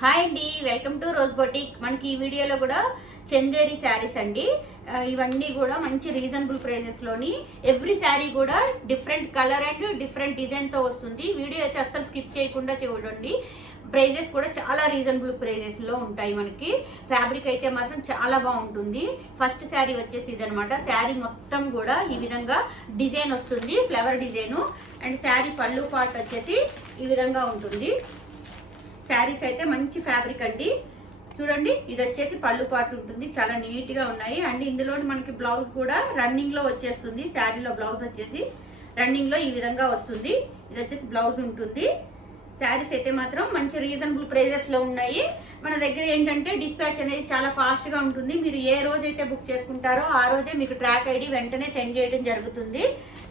Hi అండి, welcome to rose boutique. మనకి ఈ వీడియోలో కూడా చందేరి శారీస్ అండి. ఇవన్నీ కూడా మంచి రీజనబుల్ ప్రైజెస్లోని ఎవ్రీ శారీ కూడా డిఫరెంట్ కలర్ అండ్ డిఫరెంట్ డిజైన్తో వస్తుంది. వీడియో అయితే అస్సలు స్కిప్ చేయకుండా చూడండి. ప్రైజెస్ కూడా చాలా రీజనబుల్ ప్రైజెస్లో ఉంటాయి. మనకి ఫ్యాబ్రిక్ అయితే మాత్రం చాలా బాగుంటుంది. ఫస్ట్ శారీ వచ్చేసి ఇదనమాట. శారీ మొత్తం కూడా ఈ విధంగా డిజైన్ వస్తుంది, ఫ్లవర్ డిజైను. అండ్ శారీ పళ్ళు పార్ట్ వచ్చేసి ఈ విధంగా ఉంటుంది. శారీస్ అయితే మంచి ఫ్యాబ్రిక్ అండి. చూడండి, ఇది వచ్చేసి పళ్ళు పాటు ఉంటుంది, చాలా నీట్గా ఉన్నాయి. అండ్ ఇందులో మనకి బ్లౌజ్ కూడా రన్నింగ్లో వచ్చేస్తుంది. శారీలో బ్లౌజ్ వచ్చేసి రన్నింగ్లో ఈ విధంగా వస్తుంది. ఇది వచ్చేసి బ్లౌజ్ ఉంటుంది. శారీస్ అయితే మాత్రం మంచి రీజనబుల్ ప్రైజెస్లో ఉన్నాయి. మన దగ్గర ఏంటంటే డిస్పాచ్ అనేది చాలా ఫాస్ట్గా ఉంటుంది. మీరు ఏ రోజైతే బుక్ చేసుకుంటారో ఆ రోజే మీకు ట్రాక్ ఐడి వెంటనే సెండ్ చేయడం జరుగుతుంది.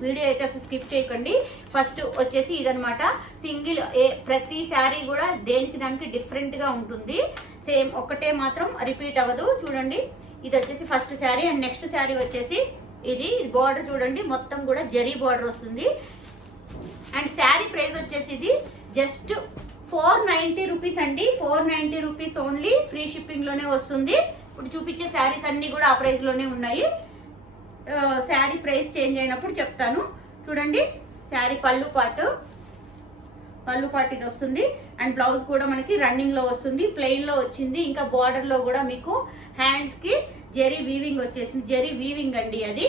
వీడియో అయితే అసలు స్కిప్ చేయకండి. ఫస్ట్ వచ్చేసి ఇదనమాట. సింగిల్ ప్రతి శారీ కూడా దేనికి దానికి డిఫరెంట్గా ఉంటుంది. సేమ్ ఒకటే మాత్రం రిపీట్ అవ్వదు. చూడండి, ఇది వచ్చేసి first sari. And next sari వచ్చేసి ఇది బార్డర్ చూడండి, మొత్తం కూడా జరీ బార్డర్ వస్తుంది. అండ్ శారీ ప్రైస్ వచ్చేసి ఇది జస్ట్ 490 రూపీస్ అండి. 490 రూపీస్ ఓన్లీ. ఫ్రీ షిప్పింగ్లోనే వస్తుంది. ఇప్పుడు చూపించే శారీస్ అన్నీ కూడా ఆ ప్రైస్లోనే ఉన్నాయి. శారీ ప్రైస్ చేంజ్ అయినప్పుడు చెప్తాను. చూడండి, శారీ పళ్ళు పాటు ఇది వస్తుంది. అండ్ బ్లౌజ్ కూడా మనకి రన్నింగ్లో వస్తుంది, ప్లెయిన్లో వచ్చింది. ఇంకా బార్డర్లో కూడా మీకు హ్యాండ్స్కి జరీ వీవింగ్ వచ్చేసింది. జరీ వీవింగ్ అండి అది.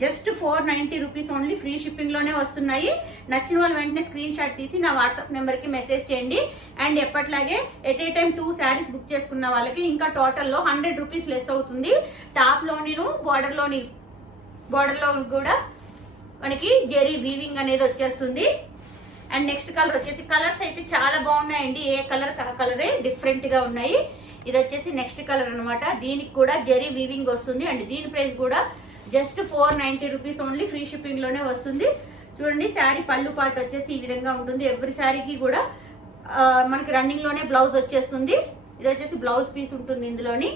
Just 490 rupees only. ఫ్రీ షిప్పింగ్లోనే వస్తున్నాయి. నచ్చిన వాళ్ళు వెంటనే స్క్రీన్ షాట్ తీసి నా వాట్సాప్ నెంబర్కి మెసేజ్ చేయండి. అండ్ ఎప్పట్లాగే at a time 2 saris book చేసుకున్న వాళ్ళకి ఇంకా టోటల్లో 100 రూపీస్ లెస్ అవుతుంది. టాప్లోనిను బార్డర్లో కూడా మనకి జరీ వీవింగ్ అనేది వచ్చేస్తుంది. అండ్ నెక్స్ట్ కలర్ వచ్చేసి, కలర్స్ అయితే చాలా బాగున్నాయండి. ఏ కలర్ కలరే డిఫరెంట్గా ఉన్నాయి. ఇది వచ్చేసి నెక్స్ట్ కలర్ అనమాట. దీనికి కూడా జరీ వీవింగ్ వస్తుంది. అండ్ దీని ప్రైస్ కూడా జస్ట్ 490 రూపీస్ ఓన్లీ. ఫ్రీ షిప్పింగ్లోనే వస్తుంది. చూడండి, శారీ పళ్ళు పాటు వచ్చేసి ఈ విధంగా ఉంటుంది. ఎవ్రీ శారీకి కూడా మనకి రన్నింగ్లోనే బ్లౌజ్ వచ్చేస్తుంది. ఇది వచ్చేసి బ్లౌజ్ పీస్ ఉంటుంది ఇందులోని.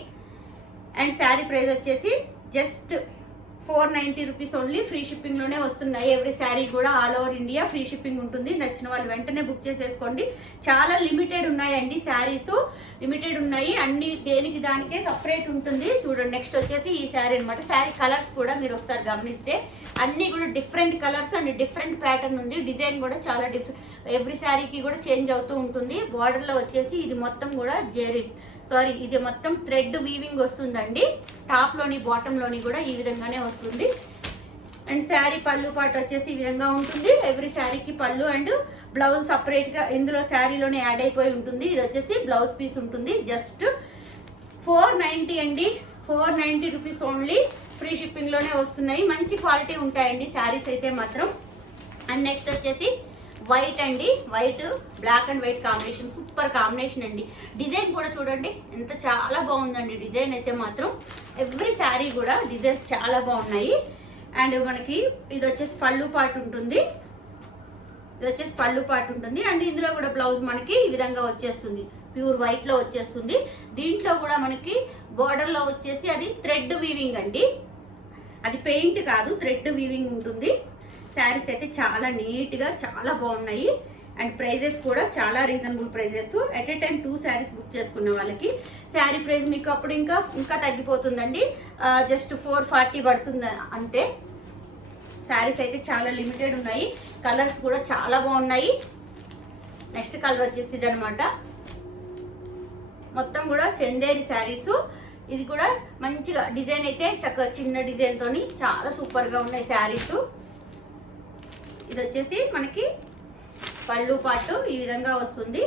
అండ్ శారీ ప్రైస్ వచ్చేసి జస్ట్ 490 రూపీస్ ఓన్లీ. ఫ్రీ షిప్పింగ్లోనే వస్తున్నాయి. ఎవ్రీ శారీ కూడా all over India free shipping ఉంటుంది. నచ్చిన వాళ్ళు వెంటనే బుక్ చేసేసుకోండి. చాలా లిమిటెడ్ ఉన్నాయండి శారీస్, లిమిటెడ్ ఉన్నాయి. అన్ని దేనికి దానికే సపరేట్ ఉంటుంది. చూడండి, నెక్స్ట్ వచ్చేసి ఈ శారీ అనమాట. శారీ కలర్స్ కూడా మీరు ఒకసారి గమనిస్తే అన్నీ కూడా different colours and different pattern ఉంది. డిజైన్ కూడా చాలా ఎవ్రీ శారీకి కూడా చేంజ్ అవుతూ ఉంటుంది. బార్డర్లో వచ్చేసి ఇది మొత్తం కూడా ఇది మొత్తం థ్రెడ్ వీవింగ్ వస్తుందండి. టాప్లోని బాటంలోని కూడా ఈ విధంగానే వస్తుంది. అండ్ శారీ పళ్ళు పాటు వచ్చేసి ఈ విధంగా ఉంటుంది. ఎవ్రీ శారీకి పళ్ళు అండ్ బ్లౌజ్ సపరేట్గా ఇందులో శారీలోనే యాడ్ అయిపోయి ఉంటుంది. ఇది వచ్చేసి బ్లౌజ్ పీస్ ఉంటుంది. జస్ట్ 490 అండి. 490 రూపీస్ ఓన్లీ. ఫ్రీ షిప్పింగ్లోనే వస్తున్నాయి. మంచి క్వాలిటీ ఉంటాయండి శారీస్ అయితే మాత్రం. అండ్ నెక్స్ట్ వచ్చేసి వైట్ అండి. White, black and white combination, super combination అండి. డిజైన్ కూడా చూడండి ఎంత చాలా బాగుందండి. డిజైన్ అయితే మాత్రం ఎవ్రీ శారీ కూడా డిజైన్స్ చాలా బాగున్నాయి. అండ్ మనకి ఇది వచ్చేసి పళ్ళు పాటు ఉంటుంది. అండ్ ఇందులో కూడా బ్లౌజ్ మనకి ఈ విధంగా వచ్చేస్తుంది. ప్యూర్ వైట్లో వచ్చేస్తుంది. దీంట్లో కూడా మనకి బార్డర్లో వచ్చేసి అది థ్రెడ్ వీవింగ్ అండి. అది పెయింట్ కాదు, థ్రెడ్ వీవింగ్ ఉంటుంది. శారీస్ అయితే చాలా నీట్గా చాలా బాగున్నాయి. అండ్ ప్రైజెస్ కూడా చాలా reasonable prices. At a time 2 saris book చేసుకున్న వాళ్ళకి శారీ ప్రైస్ మీకు అప్పుడు ఇంకా తగ్గిపోతుందండి. జస్ట్ 440 పడుతుంది అంతే. శారీస్ అయితే చాలా లిమిటెడ్ ఉన్నాయి. కలర్స్ కూడా చాలా బాగున్నాయి. నెక్స్ట్ కలర్ వచ్చేసి ఇది అనమాట. మొత్తం కూడా చందేరి శారీస్. ఇది కూడా మంచిగా డిజైన్ అయితే చక్కగా చిన్న డిజైన్తో చాలా సూపర్గా ఉన్నాయి శారీస్. ఇది వచ్చేసి మనకి పళ్ళు పాటు ఈ విధంగా వస్తుంది.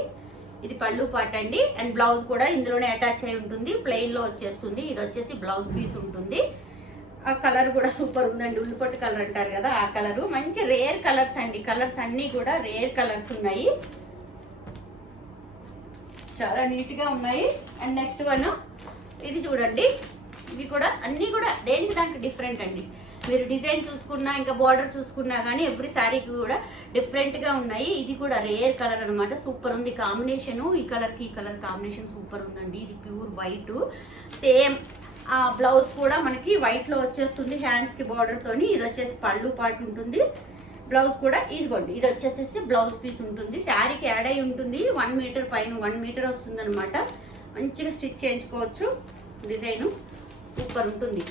ఇది పళ్ళు పాటు అండి. అండ్ బ్లౌజ్ కూడా ఇందులోనే అటాచ్ అయి ఉంటుంది, ప్లెయిన్లో వచ్చేస్తుంది. ఇది వచ్చేసి బ్లౌజ్ పీస్ ఉంటుంది. ఆ కలర్ కూడా సూపర్ ఉందండి. ఉల్లిపట్టు కలర్ అంటారు కదా, ఆ కలరు. మంచి రేర్ కలర్స్ అండి. కలర్స్ అన్నీ కూడా రేర్ కలర్స్ ఉన్నాయి, చాలా నీట్గా ఉన్నాయి. అండ్ నెక్స్ట్ వన్ ఇది చూడండి. ఇవి కూడా అన్నీ కూడా దేనికి దానికి డిఫరెంట్ అండి. మీరు డిజైన్ చూసుకున్నా ఇంకా బార్డర్ చూసుకున్నా కానీ ఎవ్రీ శారీకి కూడా డిఫరెంట్గా ఉన్నాయి. ఇది కూడా రేర్ కలర్ అనమాట. సూపర్ ఉంది కాంబినేషను. ఈ కలర్కి ఈ కలర్ కాంబినేషన్ సూపర్ ఉందండి. ఇది ప్యూర్ వైట్. సేమ్ బ్లౌజ్ కూడా మనకి వైట్లో వచ్చేస్తుంది హ్యాండ్స్కి బార్డర్తోని. ఇది వచ్చేసి పళ్ళు పాటు ఉంటుంది. బ్లౌజ్ కూడా ఇదిగోండి, ఇది వచ్చేసేసి బ్లౌజ్ పీస్ ఉంటుంది. శారీకి యాడ్ అయి ఉంటుంది. 1 మీటర్ పైన 1 మీటర్ వస్తుంది అనమాట. మంచిగా స్టిచ్ చేయించుకోవచ్చు. డిజైను సూపర్ ఉంటుంది.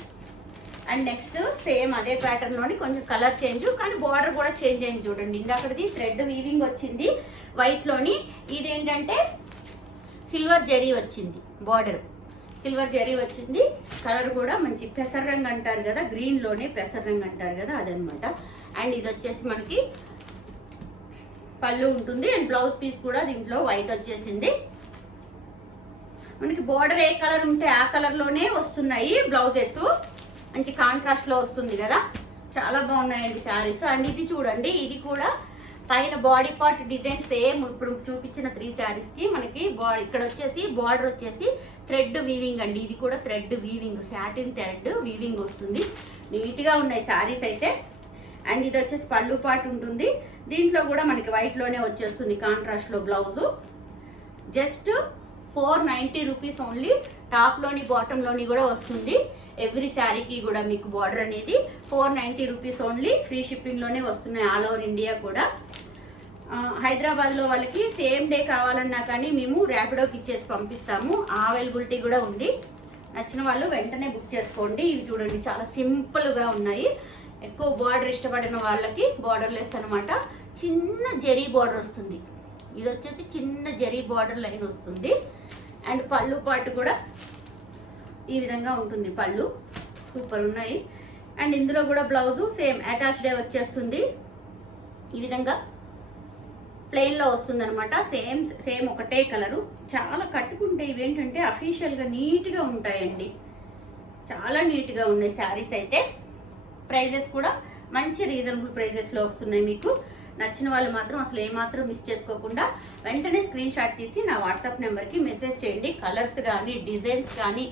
అండ్ నెక్స్ట్ సేమ్ అదే ప్యాటర్న్లోని కొంచెం కలర్ చేంజ్, కానీ బార్డర్ కూడా చేంజ్ అయింది చూడండి. ఇందాకది థ్రెడ్ వీవింగ్ వచ్చింది వైట్లోని, ఇదేంటంటే సిల్వర్ జరీ వచ్చింది. బార్డర్ సిల్వర్ జరీ వచ్చింది. కలర్ కూడా మంచి పెసర రంగు అంటారు కదా, గ్రీన్లోనే పెసర రంగు అంటారు కదా, అదనమాట. అండ్ ఇది వచ్చేసి మనకి పళ్ళు ఉంటుంది. అండ్ బ్లౌజ్ పీస్ కూడా దీంట్లో వైట్ వచ్చేసింది. మనకి బార్డర్ ఏ కలర్ ఉంటే ఆ కలర్లోనే వస్తున్నాయి బ్లౌజెస్. మంచి కాంట్రాస్ట్లో వస్తుంది కదా, చాలా బాగున్నాయండి శారీస్. అండ్ ఇది చూడండి, ఇది కూడా పైన బాడీ పార్ట్ డిజైన్ సేమ్ ఇప్పుడు చూపించిన 3 శారీస్కి మనకి ఇక్కడ వచ్చేసి బార్డర్ వచ్చేసి థ్రెడ్ వీవింగ్ అండి. ఇది కూడా thread weaving, satin thread weaving వస్తుంది. నీట్గా ఉన్నాయి శారీస్ అయితే. అండ్ ఇది వచ్చేసి పళ్ళు పార్ట్ ఉంటుంది. దీంట్లో కూడా మనకి వైట్లోనే వచ్చేస్తుంది కాంట్రాస్ట్లో బ్లౌజు. Just 490 rupees only. టాప్లోని బాటంలోని కూడా వస్తుంది. ఎవ్రీ శారీకి కూడా మీకు బార్డర్ అనేది 490 రూపీస్ ఓన్లీ. ఫ్రీ షిప్పింగ్లోనే వస్తున్నాయి ఆల్ ఓవర్ ఇండియా కూడా. హైదరాబాద్లో వాళ్ళకి సేమ్ డే కావాలన్నా కానీ మేము ర్యాపిడోకి ఇచ్చేసి పంపిస్తాము. అవైలబిలిటీ కూడా ఉంది. నచ్చిన వాళ్ళు వెంటనే బుక్ చేసుకోండి. ఇవి చూడండి చాలా సింపుల్గా ఉన్నాయి. ఎక్కువ బార్డర్ ఇష్టపడిన వాళ్ళకి బార్డర్ లెస్ అనమాట. చిన్న జరీ బార్డర్ వస్తుంది. ఇది వచ్చేసి చిన్న జరీ బార్డర్ లైన్ వస్తుంది. అండ్ పళ్ళు పాటు కూడా ఈ విధంగా ఉంటుంది. పళ్ళు సూపర్ ఉన్నాయి. అండ్ ఇందులో కూడా బ్లౌజు సేమ్ అటాచ్డే వచ్చేస్తుంది. ఈ విధంగా ప్లెయిన్లో వస్తుంది అనమాట. సేమ్ ఒకటే కలరు. చాలా కట్టుకుంటే ఇవేంటంటే అఫీషియల్గా నీట్గా ఉంటాయండి. చాలా నీట్గా ఉన్నాయి శారీస్ అయితే. ప్రైజెస్ కూడా మంచి రీజనబుల్ ప్రైజెస్లో వస్తున్నాయి. మీకు నచ్చిన వాళ్ళు మాత్రం అసలు ఏమాత్రం మిస్ చేసుకోకుండా వెంటనే స్క్రీన్ షాట్ తీసి నా వాట్సాప్ నెంబర్కి మెసేజ్ చేయండి. కలర్స్ కానీ, డిజైన్స్ కానీ,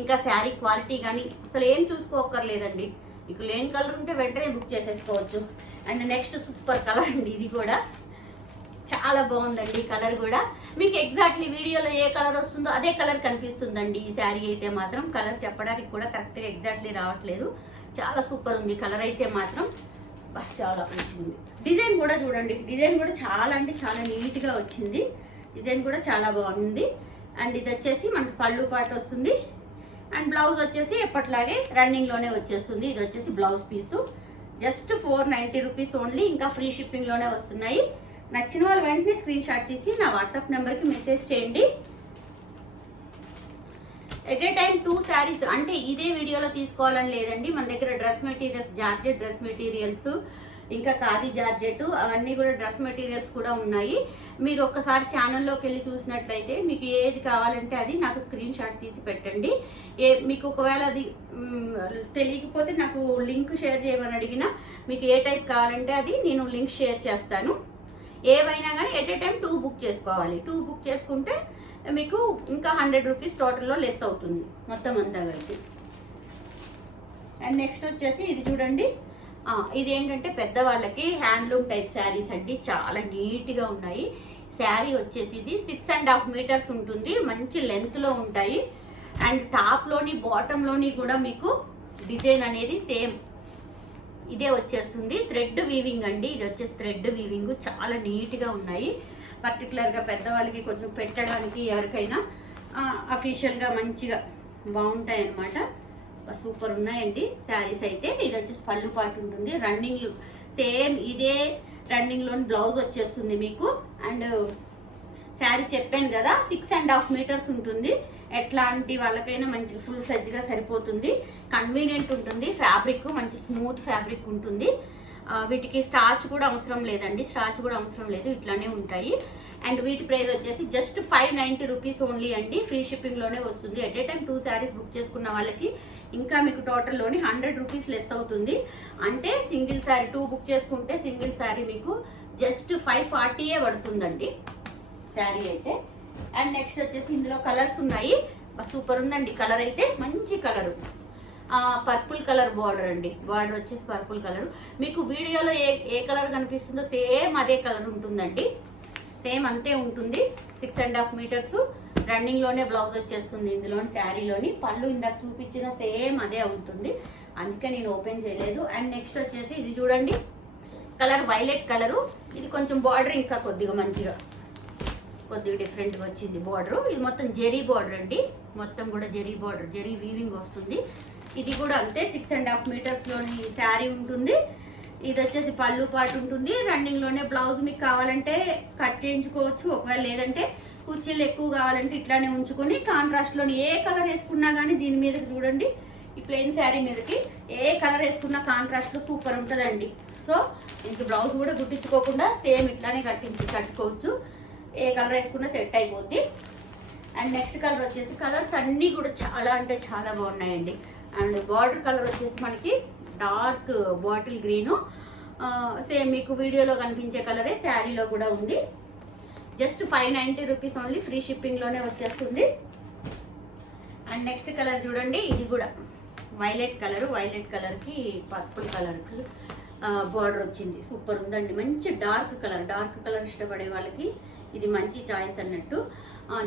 ఇంకా శారీ క్వాలిటీ కానీ అసలు ఏం చూసుకోక్కర్లేదండి. మీకు లేని కలర్ ఉంటే వెంటనే బుక్ చేసేసుకోవచ్చు. అండ్ నెక్స్ట్ సూపర్ కలర్ అండి. ఇది కూడా చాలా బాగుందండి. ఈ కలర్ కూడా మీకు ఎగ్జాక్ట్లీ వీడియోలో ఏ కలర్ వస్తుందో అదే కలర్ కనిపిస్తుందండి. ఈ శారీ అయితే మాత్రం కలర్ చెప్పడానికి కూడా కరెక్ట్గా ఎగ్జాక్ట్లీ రావట్లేదు. చాలా సూపర్ ఉంది కలర్ అయితే మాత్రం. చాలా మంచిగా ఉంది. డిజైన్ కూడా చూడండి, డిజైన్ కూడా చాలా అంటే చాలా నీట్గా వచ్చింది. డిజైన్ కూడా చాలా బాగుంది. అండ్ ఇది వచ్చేసి మనకు పళ్ళు పాటు వస్తుంది. అండ్ బ్లౌజ్ వచ్చేసి ఎప్పట్లాగే రన్నింగ్లోనే వచ్చేస్తుంది. ఇది వచ్చేసి blouse piece. Just 490 rupees only. ఇంకా ఫ్రీ షిప్పింగ్లోనే వస్తున్నాయి. నచ్చిన వాళ్ళు వెంటనే స్క్రీన్ షాట్ తీసి నా వాట్సాప్ నెంబర్కి మెసేజ్ చేయండి. ఎట్ ఏ టైం 2 శారీస్ అంటే ఇదే వీడియోలో తీసుకోవాలని లేదండి. మన దగ్గర dress materials, georgette dress materials, ఇంకా ఖాదీ జార్జెట్, అవన్నీ కూడా డ్రెస్ మెటీరియల్స్ కూడా ఉన్నాయి. మీరు ఒక్కసారి ఛానల్లోకి వెళ్ళి చూసినట్లయితే మీకు ఏది కావాలంటే అది నాకు స్క్రీన్ షాట్ తీసి పెట్టండి. మీకు ఒకవేళ అది తెలియకపోతే నాకు లింక్ షేర్ చేయమని అడిగినా మీకు ఏ టైప్ కావాలంటే అది నేను లింక్ షేర్ చేస్తాను. ఏవైనా కానీ ఎట్ ఏ టైం 2 బుక్ చేసుకోవాలి. 2 బుక్ చేసుకుంటే మీకు ఇంకా 100 రూపీస్ టోటల్లో లెస్ అవుతుంది మొత్తం అంతా కలిపి. అండ్ నెక్స్ట్ వచ్చేసి ఇది చూడండి, ఇది ఏంటంటే పెద్దవాళ్ళకి హ్యాండ్లూమ్ టైప్ శారీస్ అండి. చాలా నీట్గా ఉన్నాయి. శారీ వచ్చేసి ఇది 6.5 మీటర్స్ ఉంటుంది. మంచి లెంత్లో ఉంటాయి. అండ్ టాప్లోని బాటంలోని కూడా మీకు డిజైన్ అనేది సేమ్ ఇదే వచ్చేస్తుంది. థ్రెడ్ వీవింగ్ అండి. ఇది వచ్చేసి థ్రెడ్ వీవింగ్. చాలా నీట్గా ఉన్నాయి. పర్టికులర్గా పెద్దవాళ్ళకి కొంచెం పెట్టడానికి ఎవరికైనా అఫీషియల్గా మంచిగా బాగుంటాయి అన్నమాట. సూపర్ ఉన్నాయండి శారీస్ అయితే. ఇది వచ్చేసి పళ్ళు పాటు ఉంటుంది. రన్నింగ్ సేమ్ ఇదే రన్నింగ్లోని బ్లౌజ్ వచ్చేస్తుంది మీకు. అండ్ శారీ చెప్పాను కదా 6.5 మీటర్స్ ఉంటుంది. ఎట్లాంటి వాళ్ళకైనా మంచి ఫుల్ ఫ్లెడ్జ్గా సరిపోతుంది. కన్వీనియంట్ ఉంటుంది. ఫ్యాబ్రిక్ మంచి స్మూత్ ఫ్యాబ్రిక్ ఉంటుంది. వీటికి స్టార్చ్ కూడా అవసరం లేదండి. స్టార్చ్ కూడా అవసరం లేదు, ఇట్లానే ఉంటాయి. అండ్ వీటి ప్రైస్ వచ్చేసి జస్ట్ 590 రూపీస్ ఓన్లీ అండి. ఫ్రీ షిప్పింగ్లోనే వస్తుంది. At a time 2 saris book చేసుకున్న వాళ్ళకి ఇంకా మీకు టోటల్లోని 100 రూపీస్ లెస్ అవుతుంది. అంటే సింగిల్ శారీ 2 బుక్ చేసుకుంటే సింగిల్ శారీ మీకు జస్ట్ 540 పడుతుందండి శారీ అయితే. అండ్ నెక్స్ట్ వచ్చేసి ఇందులో కలర్స్ ఉన్నాయి. సూపర్ ఉందండి కలర్ అయితే. మంచి కలరు, పర్పుల్ కలర్ బార్డర్ అండి. బార్డర్ వచ్చేసి పర్పుల్ కలర్. మీకు వీడియోలో ఏ కలర్ కనిపిస్తుందో సేమ్ అదే కలర్ ఉంటుందండి. సేమ్ అంతే ఉంటుంది. 6.5 మీటర్స్ రన్నింగ్లోనే బ్లౌజ్ వచ్చేస్తుంది. ఇందులోని శారీలోని పళ్ళు ఇందాక చూపించిన సేమ్ అదే ఉంటుంది. అందుకే నేను ఓపెన్ చేయలేదు. అండ్ నెక్స్ట్ వచ్చేసి ఇది చూడండి, కలర్ వైలెట్ కలరు. ఇది కొంచెం బార్డర్ ఇంకా కొద్దిగా డిఫరెంట్గా వచ్చింది బార్డర్. ఇది మొత్తం జెరీ బార్డర్ అండి, మొత్తం కూడా జెరీ బార్డర్, జెరీ వీవింగ్ వస్తుంది. ఇది కూడా అంతే 6.5 మీటర్స్లోని శారీ ఉంటుంది. ఇది వచ్చేసి పళ్ళు పాటు ఉంటుంది. రన్నింగ్లోనే బ్లౌజ్ మీకు కావాలంటే కట్ చేయించుకోవచ్చు, ఒకవేళ లేదంటే కుర్చీలు ఎక్కువ కావాలంటే ఇట్లానే ఉంచుకొని కాంట్రాస్ట్లోని ఏ కలర్ వేసుకున్నా కానీ దీని మీదకి చూడండి, ఈ ప్లెయిన్ శారీ మీదకి ఏ కలర్ వేసుకున్నా కాంట్రాస్ట్లో సూపర్ ఉంటుందండి. సో ఇంక బ్లౌజ్ కూడా గుట్టించుకోకుండా సేమ్ ఇట్లానే కట్టుకోవచ్చు, ఏ కలర్ వేసుకున్నా సెట్ అయిపోద్ది. అండ్ నెక్స్ట్ కలర్ వచ్చేసి, కలర్స్ అన్నీ కూడా చాలా అంటే చాలా బాగున్నాయండి. అండ్ బార్డర్ కలర్ వచ్చేసి మనకి డార్క్ బాటిల్ గ్రీను, సేమ్ మీకు వీడియోలో కనిపించే కలరే శారీలో కూడా ఉంది. జస్ట్ 590 రూపీస్ ఓన్లీ, ఫ్రీ షిప్పింగ్లోనే వచ్చేస్తుంది. అండ్ నెక్స్ట్ కలర్ చూడండి, ఇది కూడా వైలెట్ కలర్కి పర్పుల్ కలర్కి బార్డర్ వచ్చింది, సూపర్ ఉందండి. మంచి డార్క్ కలర్ ఇష్టపడే వాళ్ళకి ఇది మంచి చాయిస్ అన్నట్టు.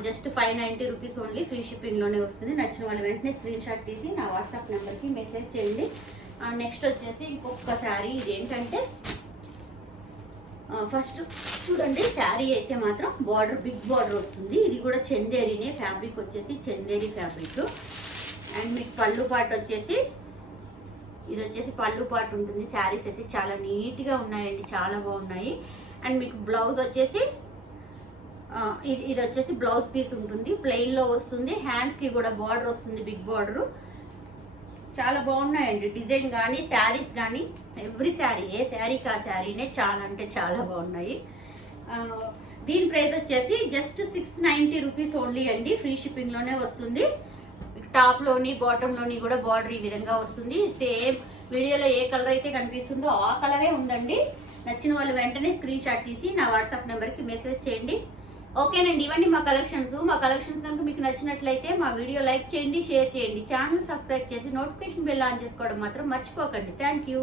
జస్ట్ 590 రూపీస్ ఓన్లీ, ఫ్రీ షిప్పింగ్లోనే వస్తుంది. నచ్చిన వాళ్ళు వెంటనే స్క్రీన్ షాట్ తీసి నా వాట్సాప్ నెంబర్కి మెసేజ్ చేయండి. నెక్స్ట్ వచ్చేసి ఇంకొక శారీ, ఇది ఏంటంటే ఫస్ట్ చూడండి, శారీ అయితే మాత్రం బార్డర్ బిగ్ బార్డర్ వస్తుంది. ఇది కూడా చందేరినే, ఫ్యాబ్రిక్ వచ్చేసి చందేరి ఫ్యాబ్రిక్. అండ్ మీకు పళ్ళు పాటు వచ్చేసి, ఇది వచ్చేసి పళ్ళు పాటు ఉంటుంది. శారీస్ అయితే చాలా నీట్గా ఉన్నాయండి, చాలా బాగున్నాయి. అండ్ మీకు బ్లౌజ్ వచ్చేసి ఇది వచ్చేసి బ్లౌజ్ పీస్ ఉంటుంది, ప్లెయిన్లో వస్తుంది. హ్యాండ్స్కి కూడా బార్డర్ వస్తుంది, బిగ్ బార్డరు. చాలా బాగున్నాయండి డిజైన్ కానీ శారీస్ కానీ, ఎవ్రీ శారీ, ఏ శారీకి ఆ శారీనే చాలా అంటే చాలా బాగున్నాయి. దీని ప్రైస్ వచ్చేసి జస్ట్ 690 రూపీస్ ఓన్లీ అండి, ఫ్రీ షిప్పింగ్లోనే వస్తుంది. టాప్లోని బాటంలోని కూడా బార్డర్ ఈ విధంగా వస్తుంది. సేమ్ వీడియోలో ఏ కలర్ అయితే కనిపిస్తుందో ఆ కలరే ఉందండి. నచ్చిన వాళ్ళు వెంటనే స్క్రీన్ షాట్ తీసి నా వాట్సాప్ నెంబర్కి మెసేజ్ చేయండి. ఓకేనండి, ఇవన్నీ మా కలెక్షన్స్ కనుక మీకు నచ్చినట్లయితే మా వీడియో లైక్ చేయండి, షేర్ చేయండి, ఛానల్ సబ్స్క్రైబ్ చేసి నోటిఫికేషన్ బెల్ ఆన్ చేసుకోవడం మాత్రం మర్చిపోకండి. Thank you.